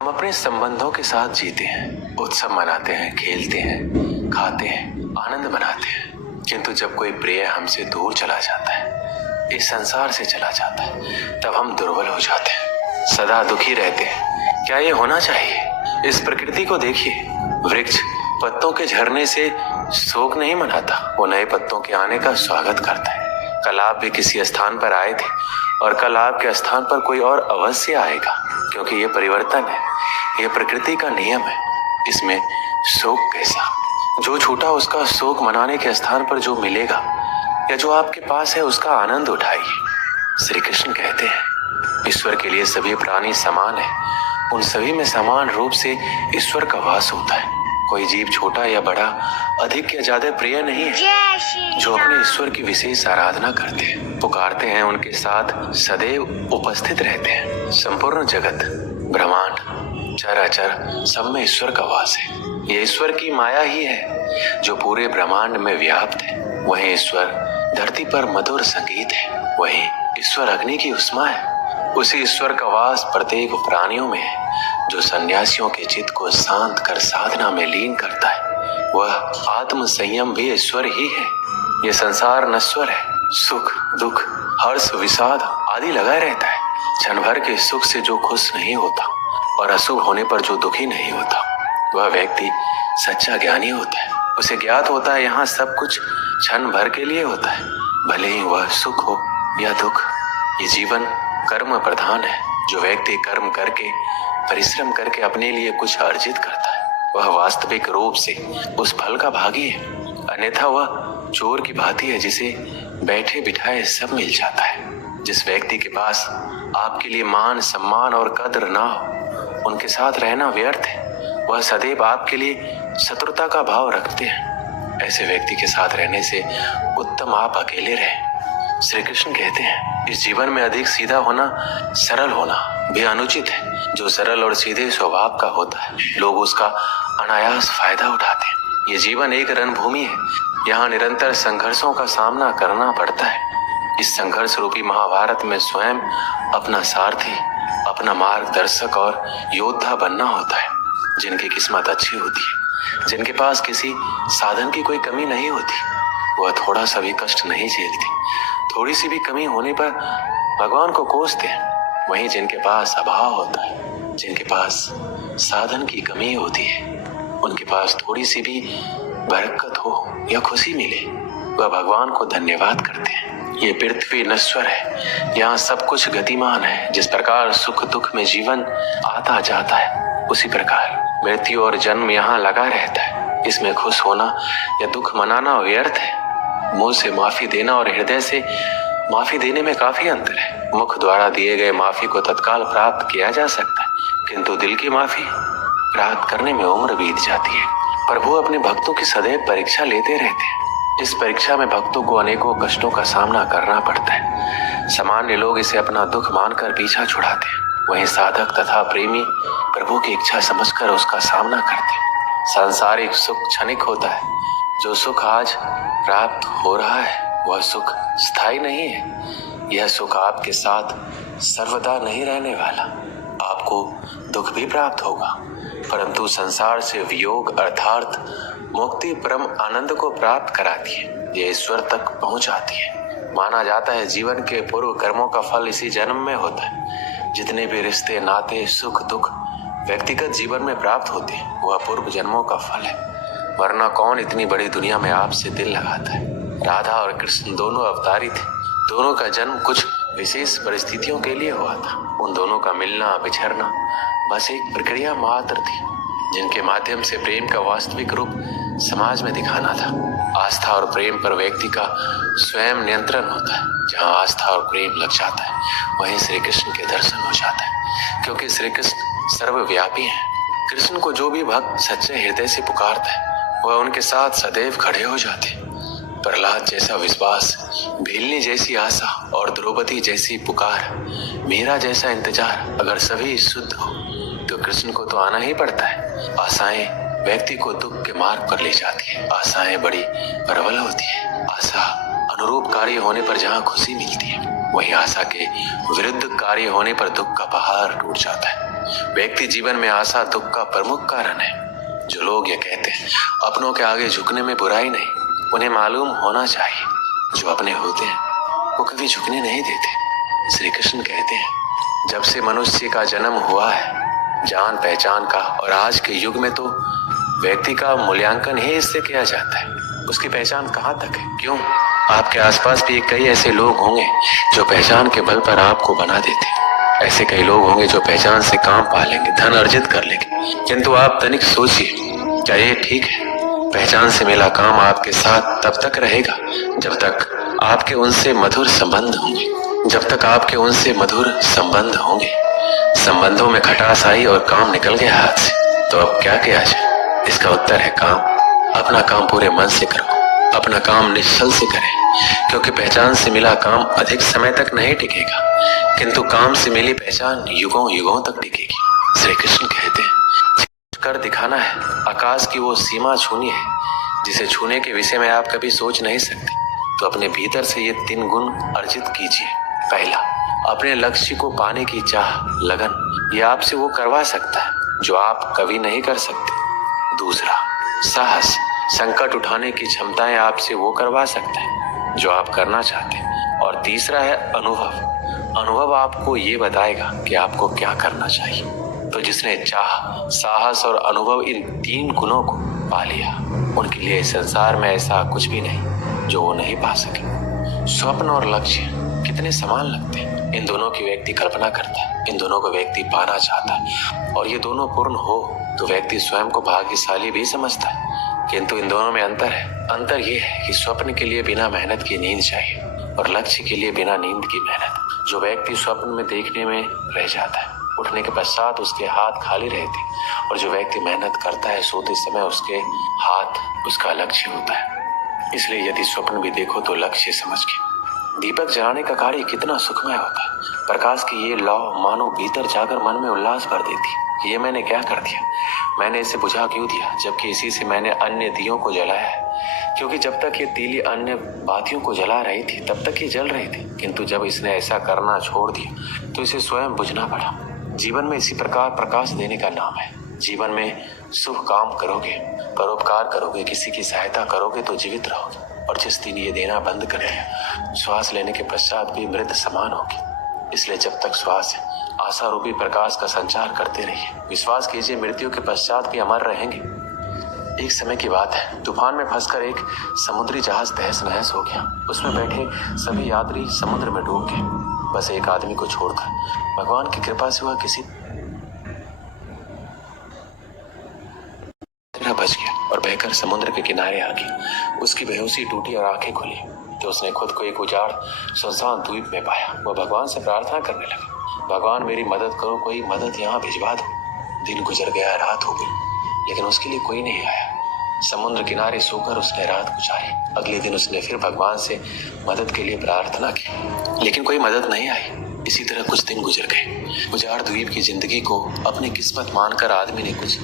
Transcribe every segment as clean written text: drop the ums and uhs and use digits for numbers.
हम अपने संबंधों के साथ जीते हैं, उत्सव मनाते हैं, खेलते हैं, खाते हैं, आनंद मनाते हैं। किंतु जब कोई प्रिय हमसे दूर चला जाता है, इस संसार से चला जाता है, तब हम दुर्बल हो जाते हैं, सदा दुखी रहते हैं। क्या ये होना चाहिए? इस प्रकृति को देखिए। वृक्ष पत्तों के झरने से शोक नहीं मनाता, वो नए पत्तों के आने का स्वागत करता है। कल आप भी किसी स्थान पर आए थे और कल आपके स्थान पर कोई और अवश्य आएगा, क्योंकि ये परिवर्तन है, ये प्रकृति का नियम है। इसमें शोक कैसा? जो छूटा उसका शोक मनाने के स्थान पर जो मिलेगा या जो आपके पास है उसका आनंद उठाइए। श्री कृष्ण कहते हैं ईश्वर के लिए सभी प्राणी समान है, उन सभी में समान रूप से ईश्वर का वास होता है। कोई जीव छोटा या बड़ा, अधिक या ज्यादा प्रिय नहीं है। जो अपने ईश्वर की विशेष आराधना करते हैं, पुकारते हैं, उनके साथ सदैव उपस्थित रहते हैं। संपूर्ण जगत, ब्रह्मांड, चराचर, सब में ईश्वर का वास है। ये ईश्वर की माया ही है जो पूरे ब्रह्मांड में व्याप्त है। वही ईश्वर धरती पर मधुर संगीत है, वही ईश्वर अग्नि की उष्मा है। उसी ईश्वर का वास प्रत्येक प्राणियों में है जो सन्यासियों के चित्त को शांत कर साधना में लीन करता है। वह आत्म संयम भी ईश्वर ही है। ये संसार नश्वर है, सुख दुख हर्ष विषाद आदि लगा रहता है। क्षण भर के सुख से जो खुश नहीं होता और अशुभ होने पर जो दुखी नहीं होता, वह व्यक्ति सच्चा ज्ञानी होता है। उसे ज्ञात होता है यहाँ सब कुछ क्षण भर के लिए होता है, भले ही वह सुख हो या दुख। ये जीवन कर्म प्रधान है। जो व्यक्ति कर्म करके, परिश्रम करके अपने लिए कुछ अर्जित करता है, वह वास्तविक रूप से उस फल का भागी है। अन्यथा वह चोर की भांति है जिसे बैठे बिठाए सब मिल जाता है। जिस व्यक्ति के पास आपके लिए मान सम्मान और कद्र ना हो, उनके साथ रहना व्यर्थ है। वह सदैव आपके लिए शत्रुता का भाव रखते हैं। ऐसे व्यक्ति के साथ रहने से उत्तम आप अकेले रहें। श्री कृष्ण कहते हैं इस जीवन में अधिक सीधा होना, सरल होना भी अनुचित है। जो सरल और सीधे स्वभाव का होता है, लोग उसका अनायास फायदा उठाते हैं। ये जीवन एक रणभूमि है, यहाँ निरंतर संघर्षों का सामना करना पड़ता है। इस संघर्ष रूपी महाभारत में स्वयं अपना सारथी, अपना मार्गदर्शक और योद्धा बनना होता है। जिनकी किस्मत अच्छी होती है, जिनके पास किसी साधन की कोई कमी नहीं होती, वह थोड़ा सा भी कष्ट नहीं झेलती। थोड़ी सी भी कमी होने पर भगवान को कोसते हैं। वहीं जिनके पास अभाव होता है, जिनके पास साधन की कमी होती है, उनके पास थोड़ी सी भी बरकत हो या खुशी मिले, वह भगवान को धन्यवाद करते हैं। ये पृथ्वी नश्वर है, यहाँ सब कुछ गतिमान है। जिस प्रकार सुख दुख में जीवन आता जाता है, उसी प्रकार मृत्यु और जन्म यहाँ लगा रहता है। इसमें खुश होना या दुख मनाना व्यर्थ है। मुंह से माफी देना और हृदय से माफी देने में काफी अंतर है। मुख द्वारा दिए गए माफी को तत्काल प्राप्त किया जा सकता है, किंतु दिल की माफी प्राप्त करने में उम्र बीत जाती है। प्रभु अपने भक्तों की सदैव परीक्षा लेते रहते हैं। इस परीक्षा में भक्तों को अनेकों कष्टों का सामना करना पड़ता है। सामान्य लोग इसे अपना दुख मानकर पीछा छुड़ाते हैं, वहीं साधक तथा प्रेमी प्रभु की इच्छा समझकर उसका सामना करते हैं। सांसारिक सुख क्षणिक होता है। जो सुख आज प्राप्त हो रहा है, वह सुख स्थायी नहीं है। यह सुख आपके साथ सर्वदा नहीं रहने वाला। आपको दुख भी प्राप्त होगा, परंतु संसार से वियोग अर्थात मुक्ति परम आनंद को प्राप्त कराती है। यह ईश्वर तक पहुंचाती है। माना जाता है जीवन के पूर्व कर्मों का फल इसी जन्म में होता है। जितने भी रिश्ते, नाते, सुख दुख व्यक्तिगत जीवन में प्राप्त होते हैं, वह पूर्व जन्मों का फल है। वरना कौन इतनी बड़ी दुनिया में आपसे दिल लगाता है? राधा और कृष्ण दोनों अवतारी थे। दोनों का जन्म कुछ विशेष परिस्थितियों के लिए हुआ था। उन दोनों का मिलना बिछड़ना बस एक प्रक्रिया मात्र थी, जिनके माध्यम से प्रेम का वास्तविक रूप समाज में दिखाना था। आस्था और प्रेम पर व्यक्ति का स्वयं नियंत्रण होता है। जहाँ आस्था और प्रेम लग जाता है, वहीं श्री कृष्ण के दर्शन हो जाता है, क्योंकि श्री कृष्ण सर्वव्यापी हैं। कृष्ण को जो भी भक्त सच्चे हृदय से पुकारता है, वह उनके साथ सदैव खड़े हो जाते। प्रहलाद जैसा विश्वास, भीलनी जैसी आशा और द्रौपदी जैसी पुकार, मीरा जैसा इंतजार अगर सभी शुद्ध हो, तो कृष्ण को तो आना ही पड़ता है। आशाएं व्यक्ति को दुख के मार्ग पर ले जाती है। आशाएं बड़ी प्रबल होती है। आशा अनुरूप कार्य होने पर जहाँ खुशी मिलती है, वहीं आशा के विरुद्ध कार्य होने पर दुख का पहाड़ टूट जाता है। व्यक्ति जीवन में आशा दुख का प्रमुख कारण है। जो लोग ये कहते हैं अपनों के आगे झुकने में बुराई नहीं, उन्हें मालूम होना चाहिए जो अपने होते हैं वो कभी झुकने नहीं देते। श्री कृष्ण कहते हैं जब से मनुष्य का जन्म हुआ है जान पहचान का, और आज के युग में तो व्यक्ति का मूल्यांकन ही इससे किया जाता है उसकी पहचान कहाँ तक है। क्यों? आपके आसपास भी कई ऐसे लोग होंगे जो पहचान के बल पर आपको बना देते। ऐसे कई लोग होंगे जो पहचान से काम पा लेंगे, धन अर्जित कर लेंगे, किंतु आप तनिक सोचिए क्या ये ठीक है? पहचान से मिला काम आपके साथ तब तक रहेगा जब तक आपके उनसे मधुर संबंध होंगे, जब तक आपके उनसे मधुर संबंध होंगे। संबंधों में खटास आई और काम निकल गया हाथ से, तो अब क्या किया जाए? इसका उत्तर है काम। अपना काम पूरे मन से करो, अपना काम निश्चल से करें, क्योंकि पहचान से मिला काम अधिक समय तक नहीं टिकेगा, किंतु काम से मिली पहचान युगों युगों तक टिकेगी। श्री कृष्ण कहते हैं कर दिखाना है, आकाश की वो सीमा छूनी है जिसे छूने के विषय में आप कभी सोच नहीं सकते। तो अपने भीतर से ये 3 गुण अर्जित कीजिए। पहला, अपने लक्ष्य को पाने की चाह, लगन, ये आपसे वो करवा सकता है जो आप कभी नहीं कर सकते। दूसरा, साहस, संकट उठाने की क्षमताएं आपसे वो करवा सकता है जो आप करना चाहते हैं। और तीसरा है अनुभव। अनुभव आपको ये बताएगा कि आपको क्या करना चाहिए। तो जिसने चाह, साहस और अनुभव इन 3 गुणों को पा लिया उनके लिए संसार में ऐसा कुछ भी नहीं जो वो नहीं पा सके। स्वप्न और लक्ष्य कितने समान लगते हैं। इन दोनों की व्यक्ति कल्पना करता है, इन दोनों को व्यक्ति पाना चाहता है, और ये दोनों पूर्ण हो तो व्यक्ति स्वयं को भाग्यशाली भी समझता है। किंतु इन दोनों में अंतर है। अंतर ये है कि स्वप्न के लिए बिना मेहनत की नींद चाहिए और लक्ष्य के लिए बिना नींद की मेहनत। जो व्यक्ति स्वप्न में देखने में रह जाता है, उठने के पश्चात उसके हाथ खाली रहते, और जो व्यक्ति मेहनत करता है सोते समय उसके हाथ उसका लक्ष्य होता है। इसलिए यदि स्वप्न भी देखो तो लक्ष्य समझ के। दीपक जलाने का कार्य कितना सुखमय होता है। प्रकाश की ये लौ मानो भीतर जाकर मन में उल्लास भर देती है। ये मैंने क्या कर दिया, मैंने इसे बुझा क्यों दिया, जबकि इसी से मैंने अन्य दियों को जलाया है। क्योंकि जब तक ये तीली अन्य बातियों को जला रही थी तब तक ये जल रही थी, किंतु जब इसने ऐसा करना छोड़ दिया तो इसे स्वयं बुझना पड़ा। जीवन में इसी प्रकार प्रकाश देने का नाम है। जीवन में शुभ काम करोगे, परोपकार करोगे, किसी की सहायता करोगे तो जीवित रहोगे, और जिस दिन ये देना बंद कर दिया श्वास लेने के पश्चात भी मृत समान होगी। इसलिए जब तक श्वास है आशा रूपी प्रकाश का संचार करते रहिए। विश्वास कीजिए मृत्यु के पश्चात भी अमर रहेंगे। एक समय की बात है, तूफान में फंसकर एक समुद्री जहाज तहस नहस हो गया। उसमें बैठे सभी यात्री समुद्र में डूब गए, बस एक आदमी को छोड़कर। भगवान की कृपा से वह किसी तरह बच गया और बहकर समुद्र के किनारे आ गया। उसकी बेहोशी टूटी और आंखें खुली तो उसने खुद को एक उजाड़ सुनसान द्वीप में पाया। वह भगवान से प्रार्थना करने लगा, भगवान मेरी मदद करो, कोई मदद यहाँ भिजवा दो। दिन गुजर गया, रात हो गई, लेकिन उसके लिए कोई नहीं आया। समुद्र किनारे सोकर उसने रात गुजारी। अगले दिन उसने फिर भगवान से मदद के लिए प्रार्थना की, लेकिन कोई मदद नहीं आई। इसी तरह कुछ दिन गुजर गए। उजाड़ द्वीप की जिंदगी को अपनी किस्मत मानकर आदमी ने कुछ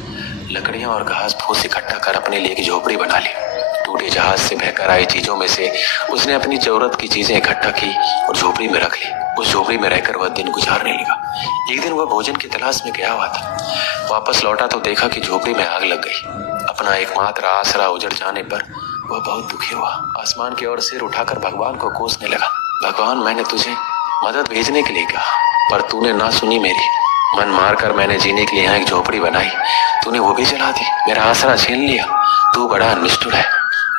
लकड़ियां और घास फूस इकट्ठा कर अपने लिए एक झोपड़ी बना ली। टूटे जहाज से बहकर आई चीजों में से उसने अपनी जरूरत की चीजें इकट्ठा की और झोपड़ी में रख ली। उस झोपड़ी में रहकर वह दिन गुजारने लगा। एक दिन वह भोजन की तलाश में गया हुआ था। वापस लौटा तो देखा कि झोपड़ी में आग लग गई। अपना एकमात्र आसरा उजड़ जाने पर वह बहुत दुखी हुआ। आसमान की ओर सिर उठाकर भगवान को कोसने लगा, भगवान मैंने तुझे मदद भेजने के लिए कहा, पर तूने ना सुनी मेरी। मन मारकर मैंने जीने के लिए यहाँ एक झोपड़ी बनाई, तूने वो भी जला दी, मेरा आसरा छीन लिया। तू बड़ा निष्ठुर है।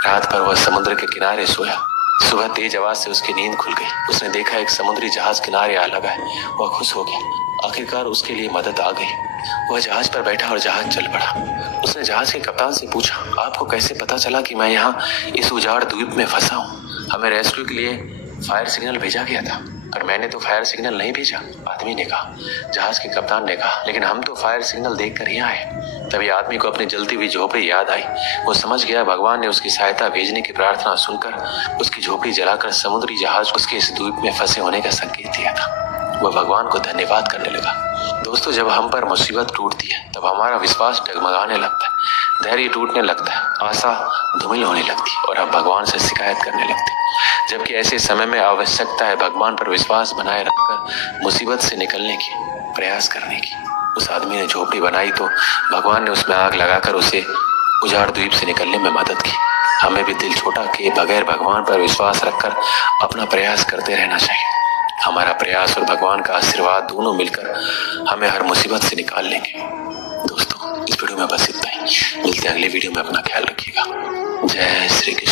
रात पर वह समुद्र के किनारे सोया। सुबह तेज आवाज से उसकी नींद खुल गई। उसने देखा एक समुद्री जहाज किनारे आ लगा है। वह खुश हो गया, आखिरकार उसके लिए मदद आ गई। वह जहाज पर बैठा और जहाज चल पड़ा। उसने जहाज के कप्तान से पूछा, आपको कैसे पता चला कि मैं यहाँ इस उजाड़ द्वीप में फंसा हूँ? हमें रेस्क्यू के लिए फायर सिग्नल भेजा गया था, पर मैंने तो फायर सिग्नल नहीं भेजा, आदमी ने कहा। जहाज के कप्तान ने कहा, लेकिन हम तो फायर सिग्नल देखकर ही आए। तभी आदमी को अपनी जलती हुई झोपड़ी याद आई। वो समझ गया भगवान ने उसकी सहायता भेजने की प्रार्थना सुनकर उसकी झोपड़ी जलाकर समुद्री जहाज उसके इस द्वीप में फंसे होने का संकेत दिया था। वह भगवान को धन्यवाद करने लगा। दोस्तों, जब हम पर मुसीबत टूटती है तब हमारा विश्वास डगमगाने लगता है, धैर्य टूटने लगता है, आशा धूमिल होने लगती है और हम भगवान से शिकायत करने लगते हैं। जबकि ऐसे समय में आवश्यकता है भगवान पर विश्वास बनाए रखकर मुसीबत से निकलने की, प्रयास करने की। उस आदमी ने झोपड़ी बनाई तो भगवान ने उसमें आग लगाकर उसे उजाड़ द्वीप से निकलने में मदद की। हमें भी दिल छोटा किए बगैर भगवान पर विश्वास रखकर अपना प्रयास करते रहना चाहिए। हमारा प्रयास और भगवान का आशीर्वाद दोनों मिलकर हमें हर मुसीबत से निकाल लेंगे। दोस्तों, इस वीडियो में बस इतना ही। मिलते हैं अगले वीडियो में। अपना ख्याल रखिएगा। जय श्री कृष्ण।